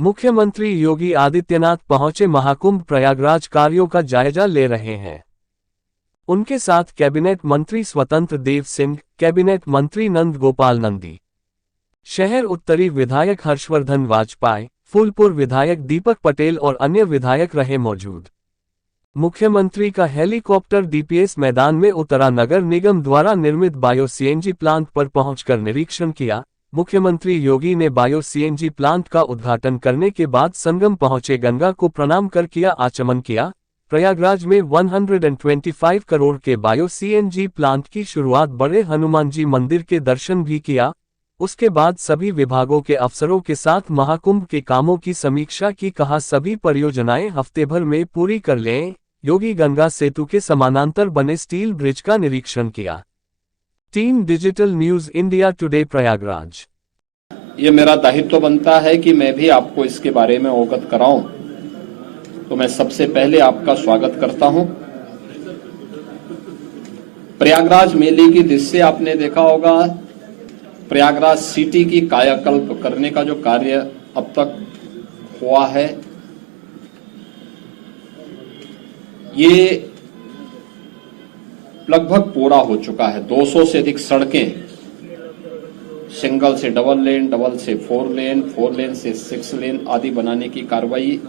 मुख्यमंत्री योगी आदित्यनाथ पहुंचे महाकुंभ प्रयागराज कार्यों का जायजा ले रहे हैं। उनके साथ कैबिनेट मंत्री स्वतंत्र देव सिंह, कैबिनेट मंत्री नंद गोपाल नंदी, शहर उत्तरी विधायक हर्षवर्धन वाजपेयी, फूलपुर विधायक दीपक पटेल और अन्य विधायक रहे मौजूद। मुख्यमंत्री का हेलीकॉप्टर डीपीएस मैदान में उतरा। नगर निगम द्वारा निर्मित बायो सीएनजी प्लांट पर पहुंचकर निरीक्षण किया। मुख्यमंत्री योगी ने बायो सीएनजी प्लांट का उद्घाटन करने के बाद संगम पहुंचे। गंगा को प्रणाम कर किया आचमन किया। प्रयागराज में 125 करोड़ के बायो सीएनजी प्लांट की शुरुआत। बड़े हनुमान जी मंदिर के दर्शन भी किया। उसके बाद सभी विभागों के अफसरों के साथ महाकुंभ के कामों की समीक्षा की। कहा सभी परियोजनाएं हफ्ते भर में पूरी कर लें। योगी गंगा सेतु के समानांतर बने स्टील ब्रिज का निरीक्षण किया। Team digital news India today Prayagraj. ये मेरा दायित्व बनता है कि मैं भी आपको इसके बारे में अवगत कराऊं, तो मैं सबसे पहले आपका स्वागत करता हूं। प्रयागराज मेले की दृश्य आपने देखा होगा। प्रयागराज सिटी की कायाकल्प करने का जो कार्य अब तक हुआ है, ये लगभग पूरा हो चुका है। 200 से अधिक सड़कें, सिंगल से डबल लेन, डबल से 4 लेन, 4 लेन से 6 लेन आदि बनाने की कार्रवाई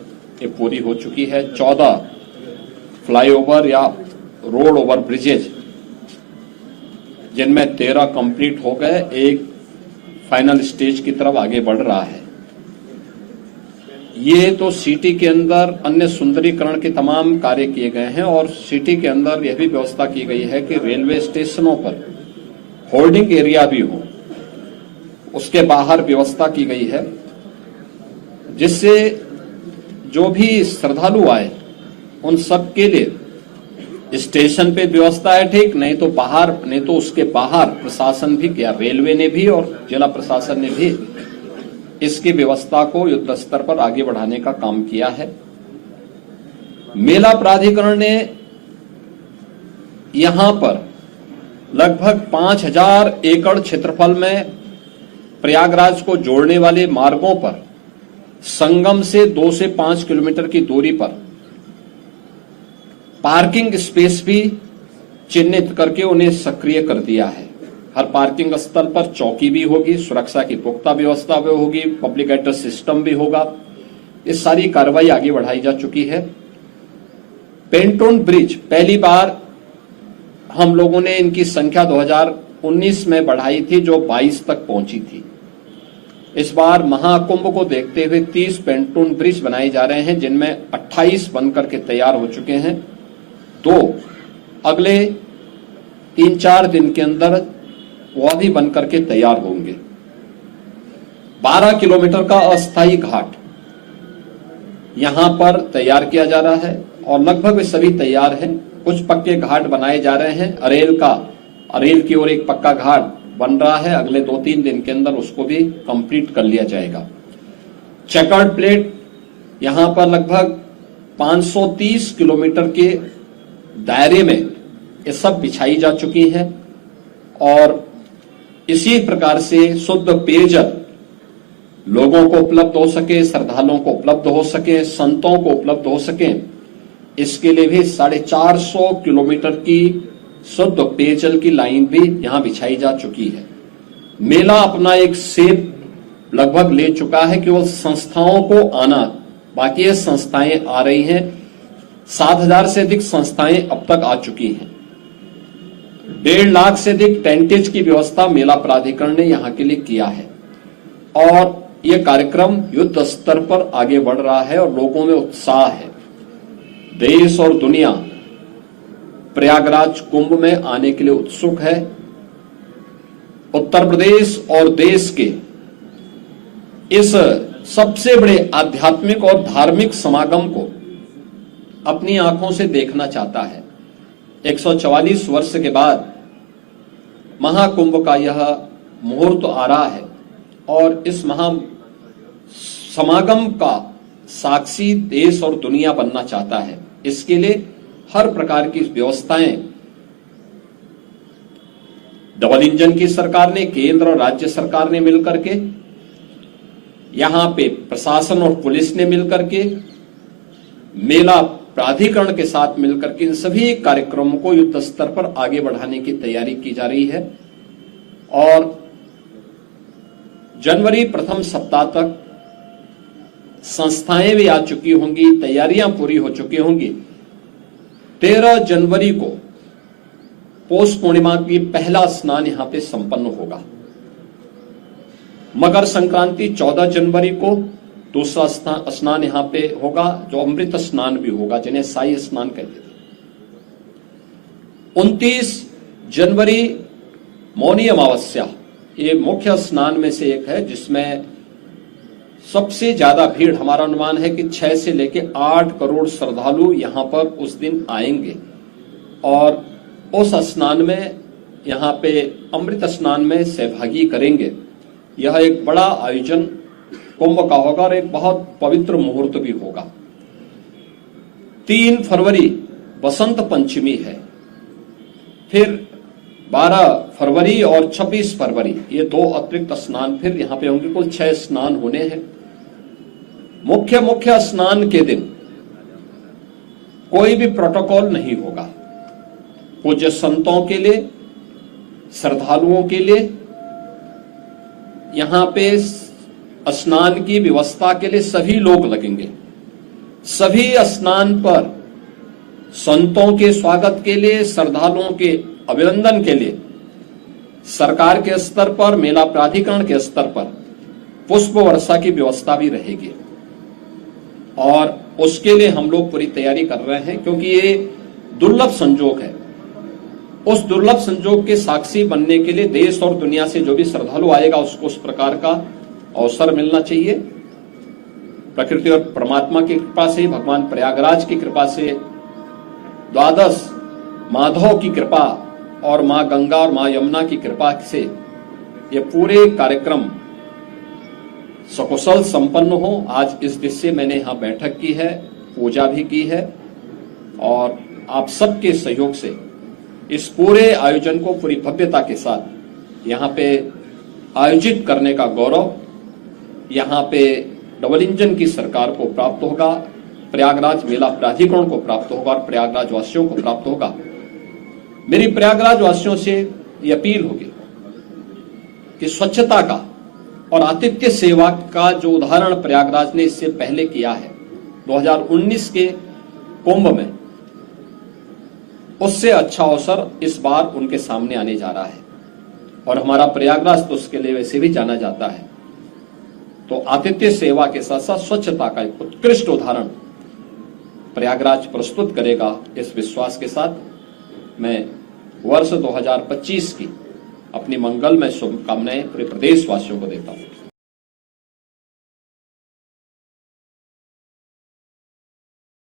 ये पूरी हो चुकी है। 14 फ्लाईओवर या रोड ओवर ब्रिजेज, जिनमें 13 कंप्लीट हो गए, एक फाइनल स्टेज की तरफ आगे बढ़ रहा है। ये तो सिटी के अंदर अन्य सुंदरीकरण के तमाम कार्य किए गए हैं और सिटी के अंदर यह भी व्यवस्था की गई है कि रेलवे स्टेशनों पर होल्डिंग एरिया भी हो, उसके बाहर व्यवस्था की गई है, जिससे जो भी श्रद्धालु आए उन सब के लिए स्टेशन पे व्यवस्था है। ठीक नहीं तो बाहर, नहीं तो उसके बाहर प्रशासन भी किया, रेलवे ने भी और जिला प्रशासन ने भी इसकी व्यवस्था को युद्ध स्तर पर आगे बढ़ाने का काम किया है। मेला प्राधिकरण ने यहां पर लगभग 5000 एकड़ क्षेत्रफल में प्रयागराज को जोड़ने वाले मार्गों पर संगम से 2 से 5 किलोमीटर की दूरी पर पार्किंग स्पेस भी चिन्हित करके उन्हें सक्रिय कर दिया है। हर पार्किंग स्थल पर चौकी भी होगी, सुरक्षा की पुख्ता व्यवस्था भी होगी, पब्लिक एड्रेस सिस्टम भी होगा। इस सारी कार्रवाई आगे बढ़ाई जा चुकी है। पेंटोन ब्रिज पहली बार हम लोगों ने इनकी संख्या 2019 में बढ़ाई थी, जो 22 तक पहुंची थी। इस बार महाकुंभ को देखते हुए 30 पेंटोन ब्रिज बनाए जा रहे हैं, जिनमें 28 बनकर के तैयार हो चुके हैं। 2 अगले 3-4 दिन के अंदर वह भी बनकर के तैयार होंगे। 12 किलोमीटर का अस्थायी घाट यहां पर तैयार किया जा रहा है और लगभग वे सभी तैयार हैं। कुछ पक्के घाट बनाए जा रहे हैं। अरेल की ओर एक पक्का घाट बन रहा है, अगले 2-3 दिन के अंदर उसको भी कंप्लीट कर लिया जाएगा। चेकर्ड प्लेट यहां पर लगभग 530 किलोमीटर के दायरे में ये सब बिछाई जा चुकी है और इसी प्रकार से शुद्ध पेयजल लोगों को उपलब्ध हो सके, श्रद्धालुओं को उपलब्ध हो सके, संतों को उपलब्ध हो सके, इसके लिए भी 450 किलोमीटर की शुद्ध पेयजल की लाइन भी यहां बिछाई जा चुकी है। मेला अपना एक शेप लगभग ले चुका है, केवल संस्थाओं को आना बाकी है। संस्थाएं आ रही हैं। 7000 से अधिक संस्थाएं अब तक आ चुकी हैं। 1.5 लाख से अधिक टेंटेज की व्यवस्था मेला प्राधिकरण ने यहां के लिए किया है और यह कार्यक्रम युद्ध स्तर पर आगे बढ़ रहा है और लोगों में उत्साह है। देश और दुनिया प्रयागराज कुंभ में आने के लिए उत्सुक है। उत्तर प्रदेश और देश के इस सबसे बड़े आध्यात्मिक और धार्मिक समागम को अपनी आंखों से देखना चाहता है। 144 वर्ष के बाद महाकुंभ का यह मुहूर्त आ रहा है और इस महा समागम का साक्षी देश और दुनिया बनना चाहता है। इसके लिए हर प्रकार की व्यवस्थाएं डबल इंजन की सरकार ने, केंद्र और राज्य सरकार ने मिलकर के यहां पे प्रशासन और पुलिस ने मिलकर के, मेला प्राधिकरण के साथ मिलकर के इन सभी कार्यक्रमों को युद्ध स्तर पर आगे बढ़ाने की तैयारी की जा रही है। और जनवरी प्रथम सप्ताह तक संस्थाएं भी आ चुकी होंगी, तैयारियां पूरी हो चुकी होंगी। 13 जनवरी को पौष पूर्णिमा की पहला स्नान यहां पे संपन्न होगा। मकर संक्रांति 14 जनवरी को दूसरा स्नान यहां पे होगा, जो अमृत स्नान भी होगा, जिन्हें साई स्नान कहते थे। 29 जनवरी मौनी अमावस्या, ये मुख्य स्नान में से एक है, जिसमें सबसे ज्यादा भीड़, हमारा अनुमान है कि 6 से लेकर 8 करोड़ श्रद्धालु यहां पर उस दिन आएंगे। और उस स्नान में, यहां पे अमृत स्नान में सहभागी करेंगे। यह एक बड़ा आयोजन कुंभ का होगा और एक बहुत पवित्र मुहूर्त भी होगा। 3 फरवरी बसंत पंचमी है। फिर 12 फरवरी और 26 फरवरी ये 2 अतिरिक्त स्नान फिर यहां पे होंगे। कुल 6 स्नान होने हैं। मुख्य स्नान के दिन कोई भी प्रोटोकॉल नहीं होगा। पूज्य संतों के लिए, श्रद्धालुओं के लिए यहां पे स्नान की व्यवस्था के लिए सभी लोग लगेंगे। सभी स्नान पर संतों के स्वागत के लिए, श्रद्धालुओं के अभिनंदन के लिए सरकार के स्तर पर, मेला प्राधिकरण के स्तर पर पुष्प वर्षा की व्यवस्था भी रहेगी। और उसके लिए हम लोग पूरी तैयारी कर रहे हैं, क्योंकि ये दुर्लभ संजोग है। उस दुर्लभ संजोग के साक्षी बनने के लिए देश और दुनिया से जो भी श्रद्धालु आएगा उसको उस प्रकार का अवसर मिलना चाहिए। प्रकृति और परमात्मा की कृपा से, भगवान प्रयागराज की कृपा से, द्वादश माधव की कृपा और मां गंगा और मां यमुना की कृपा से ये पूरे कार्यक्रम सकुशल संपन्न हो। आज इस दिवस से मैंने यहां बैठक की है, पूजा भी की है, और आप सबके सहयोग से इस पूरे आयोजन को पूरी भव्यता के साथ यहां पे आयोजित करने का गौरव यहां पे डबल इंजन की सरकार को प्राप्त होगा, प्रयागराज मेला प्राधिकरण को प्राप्त होगा और प्रयागराज वासियों को प्राप्त होगा। मेरी प्रयागराज वासियों से ये अपील होगी कि स्वच्छता का और आतिथ्य सेवा का जो उदाहरण प्रयागराज ने इससे पहले किया है 2019 के कुंभ में, उससे अच्छा अवसर इस बार उनके सामने आने जा रहा है। और हमारा प्रयागराज तो उसके लिए वैसे भी जाना जाता है। तो आतिथ्य सेवा के साथ साथ स्वच्छता का एक उत्कृष्ट उदाहरण प्रयागराज प्रस्तुत करेगा। इस विश्वास के साथ मैं वर्ष 2025 की अपनी मंगलमय शुभकामनाएं पूरे प्रदेशवासियों को देता हूं।